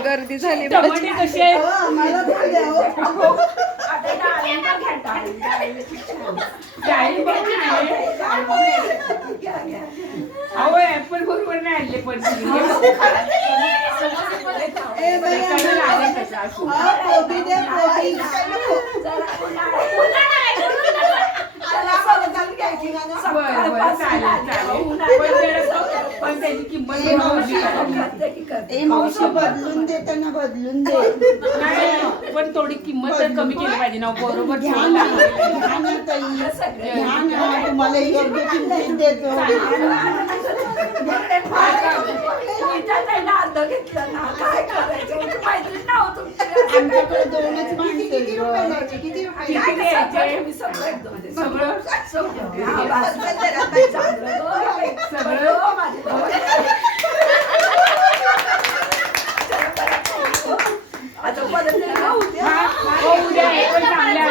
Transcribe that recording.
गर्दी झाली टमाटे कसे आहेत? अहो ऍपल बरोबर नाही आणले पण पण त्याची किंमत बदलून देताना बदलून दे. पण थोडी किंमत तर कमी केली पाहिजे ना बरोबर. तुम्हाला योग्य किंमत देतो. आमच्याकडे दोनच माणसं आता परत उद्या पण चांगल्या